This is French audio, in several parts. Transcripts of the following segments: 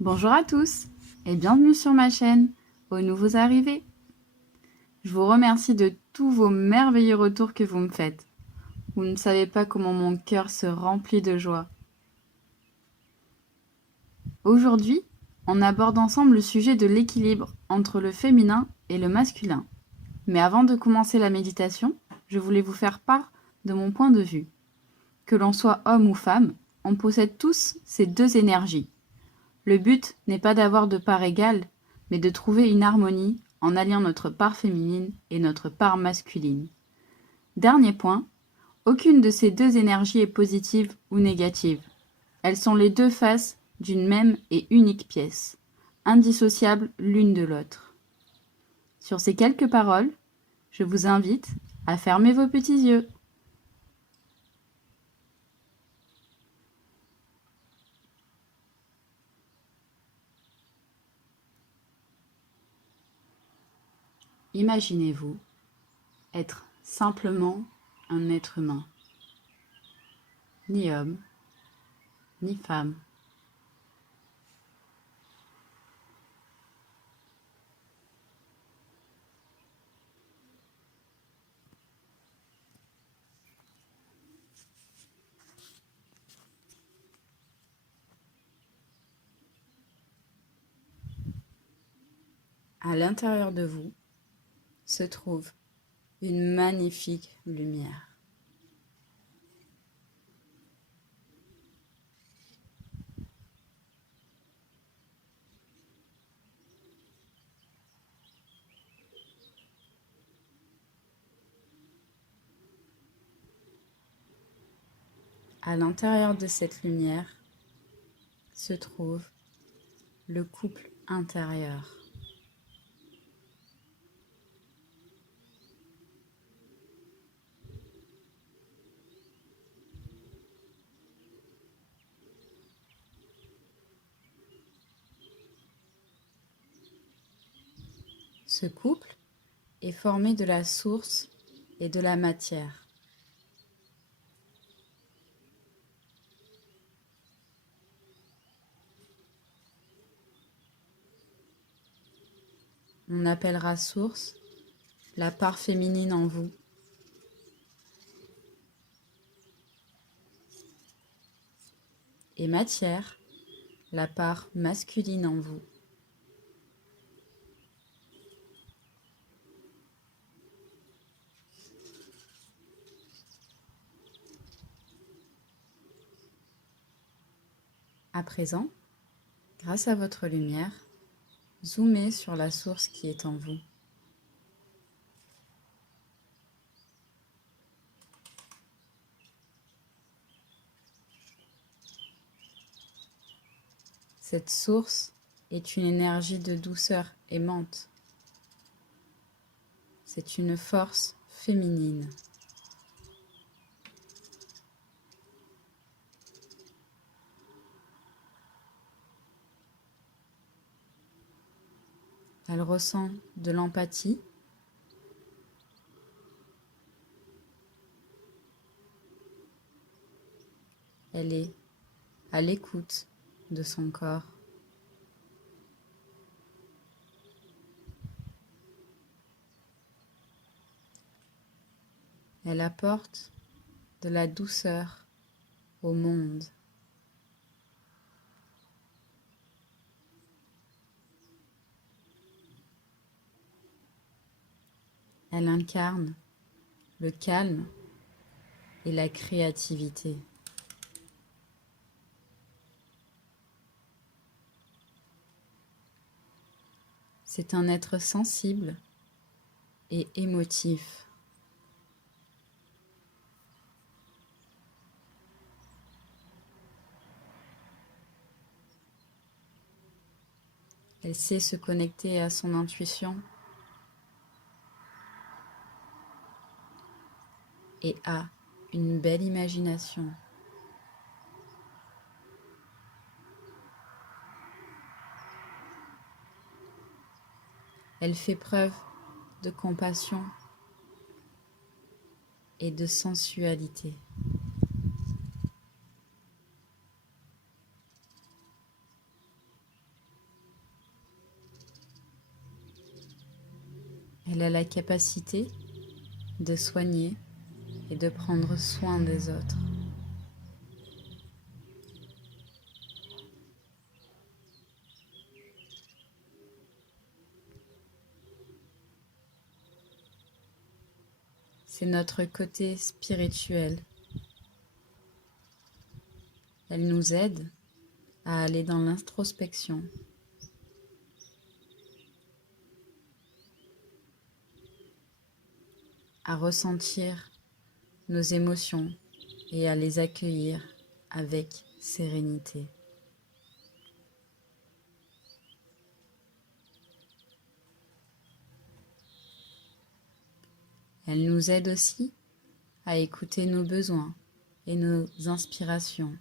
Bonjour à tous et bienvenue sur ma chaîne, aux nouveaux arrivés. Je vous remercie de tous vos merveilleux retours que vous me faites. Vous ne savez pas comment mon cœur se remplit de joie. Aujourd'hui, on aborde ensemble le sujet de l'équilibre entre le féminin et le masculin. Mais avant de commencer la méditation, je voulais vous faire part de mon point de vue. Que l'on soit homme ou femme, on possède tous ces deux énergies. Le but n'est pas d'avoir de part égale, mais de trouver une harmonie en alliant notre part féminine et notre part masculine. Dernier point, aucune de ces deux énergies est positive ou négative. Elles sont les deux faces d'une même et unique pièce, indissociables l'une de l'autre. Sur ces quelques paroles, je vous invite à fermer vos petits yeux. Imaginez-vous être simplement un être humain, ni homme, ni femme. À l'intérieur de vous se trouve une magnifique lumière. À l'intérieur de cette lumière se trouve le couple intérieur. Ce couple est formé de la source et de la matière. On appellera source la part féminine en vous et matière la part masculine en vous. À présent, grâce à votre lumière, zoomez sur la source qui est en vous. Cette source est une énergie de douceur aimante. C'est une force féminine. Elle ressent de l'empathie, elle est à l'écoute de son corps. Elle apporte de la douceur au monde. Elle incarne le calme et la créativité. C'est un être sensible et émotif. Elle sait se connecter à son intuition et a une belle imagination. Elle fait preuve de compassion et de sensualité. Elle a la capacité de soigner et de prendre soin des autres. C'est notre côté spirituel. Elle nous aide à aller dans l'introspection, à ressentir nos émotions et à les accueillir avec sérénité. Elle nous aide aussi à écouter nos besoins et nos inspirations.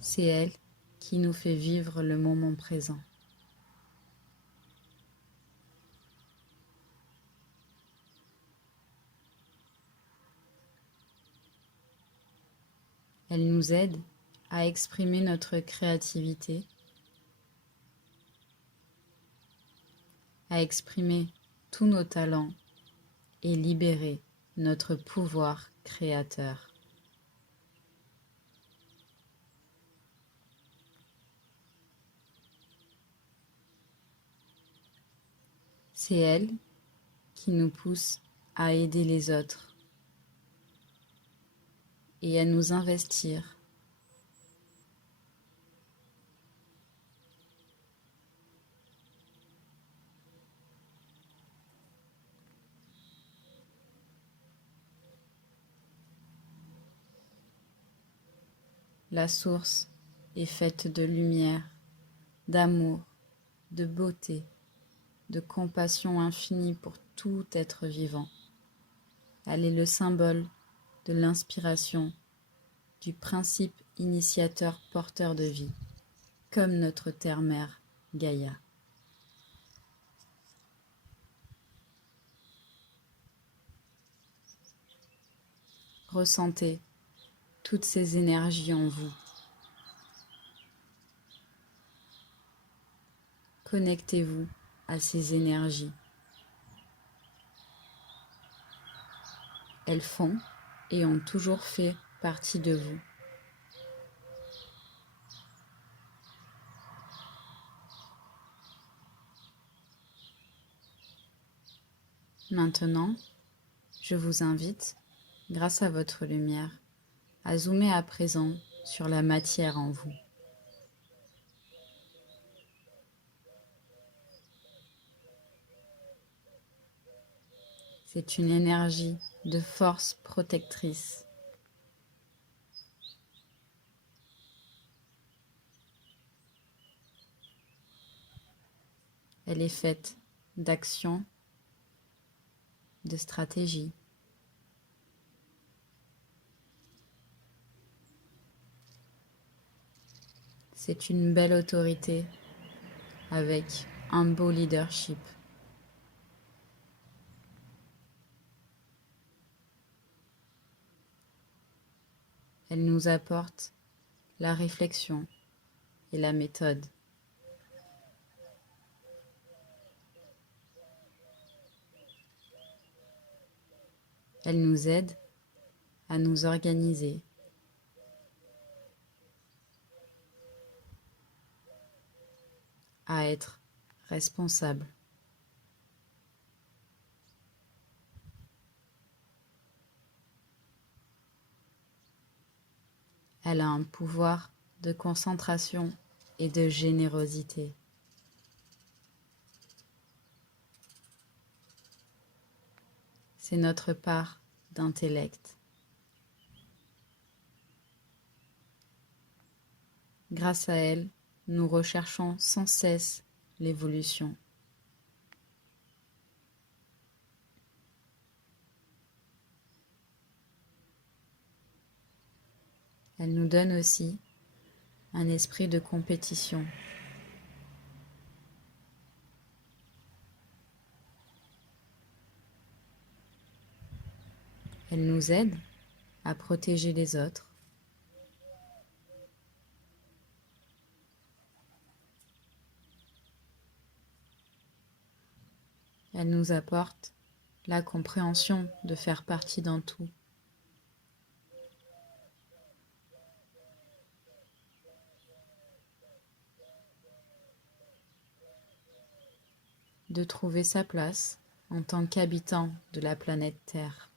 C'est elle qui nous fait vivre le moment présent. Elle nous aide à exprimer notre créativité, à exprimer tous nos talents et libérer notre pouvoir créateur. C'est elle qui nous pousse à aider les autres et à nous investir. La source est faite de lumière, d'amour, de beauté, de compassion infinie pour tout être vivant. Elle est le symbole de l'inspiration, du principe initiateur porteur de vie, comme notre terre-mère Gaïa. Ressentez toutes ces énergies en vous. Connectez-vous à ces énergies. Elles font et ont toujours fait partie de vous. Maintenant, je vous invite, grâce à votre lumière, à zoomer à présent sur la matière en vous. C'est une énergie de force protectrice. Elle est faite d'action, de stratégie. C'est une belle autorité avec un beau leadership. Elle nous apporte la réflexion et la méthode. Elle nous aide à nous organiser, à être responsable. Elle a un pouvoir de concentration et de générosité. C'est notre part d'intellect. Grâce à elle, nous recherchons sans cesse l'évolution. Elle nous donne aussi un esprit de compétition. Elle nous aide à protéger les autres Elle nous apporte la compréhension de faire partie d'un tout. De trouver sa place en tant qu'habitant de la planète Terre.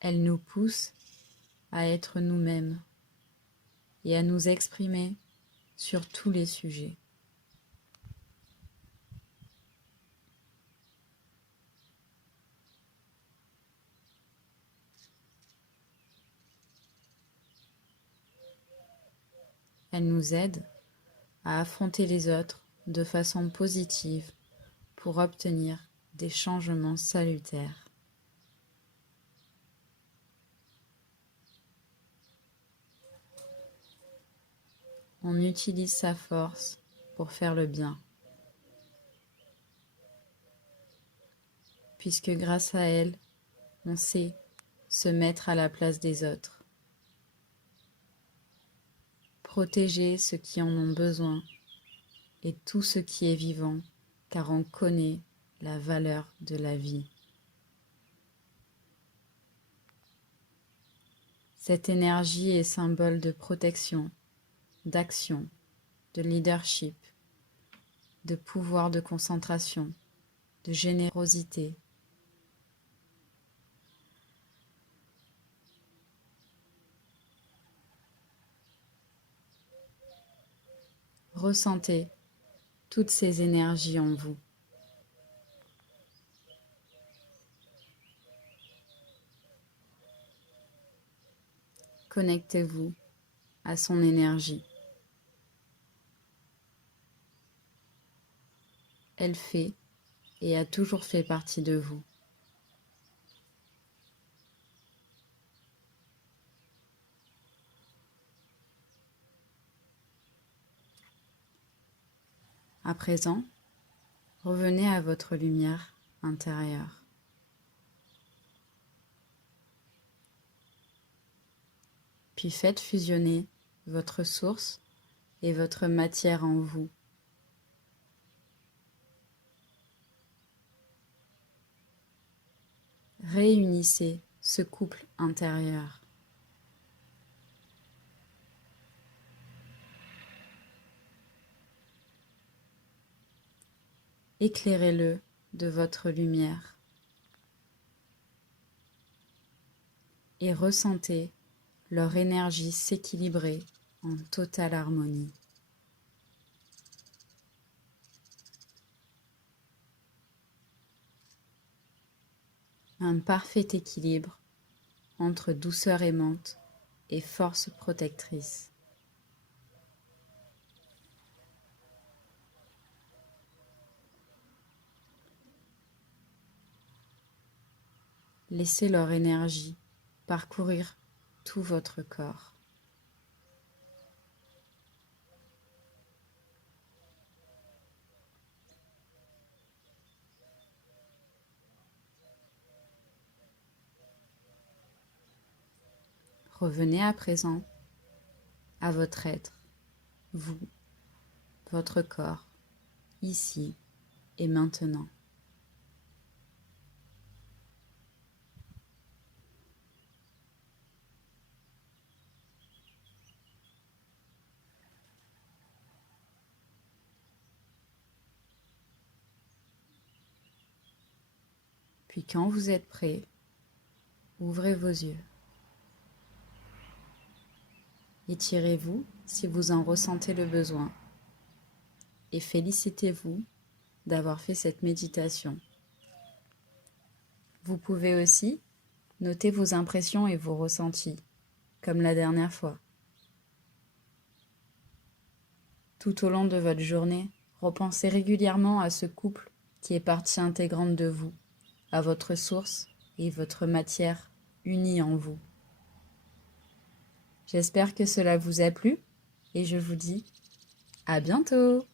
Elle nous pousse à être nous-mêmes et à nous exprimer sur tous les sujets. Elle nous aide à affronter les autres de façon positive pour obtenir des changements salutaires. On utilise sa force pour faire le bien, puisque grâce à elle, on sait se mettre à la place des autres, protéger ceux qui en ont besoin et tout ce qui est vivant, car on connaît la valeur de la vie. Cette énergie est symbole de protection, d'action, de leadership, de pouvoir de concentration, de générosité. Ressentez toutes ces énergies en vous. Connectez-vous à son énergie. Elle fait et a toujours fait partie de vous. À présent, revenez à votre lumière intérieure. Puis faites fusionner votre source et votre matière en vous. Réunissez ce couple intérieur. Éclairez-le de votre lumière et ressentez leur énergie s'équilibrer en totale harmonie. Un parfait équilibre entre douceur aimante et force protectrice. Laissez leur énergie parcourir tout votre corps. Revenez à présent à votre être, vous, votre corps, ici et maintenant. Puis quand vous êtes prêt, ouvrez vos yeux. Étirez-vous si vous en ressentez le besoin et félicitez-vous d'avoir fait cette méditation. Vous pouvez aussi noter vos impressions et vos ressentis, comme la dernière fois. Tout au long de votre journée, repensez régulièrement à ce couple qui est partie intégrante de vous, à votre source et votre matière unie en vous. J'espère que cela vous a plu et je vous dis à bientôt!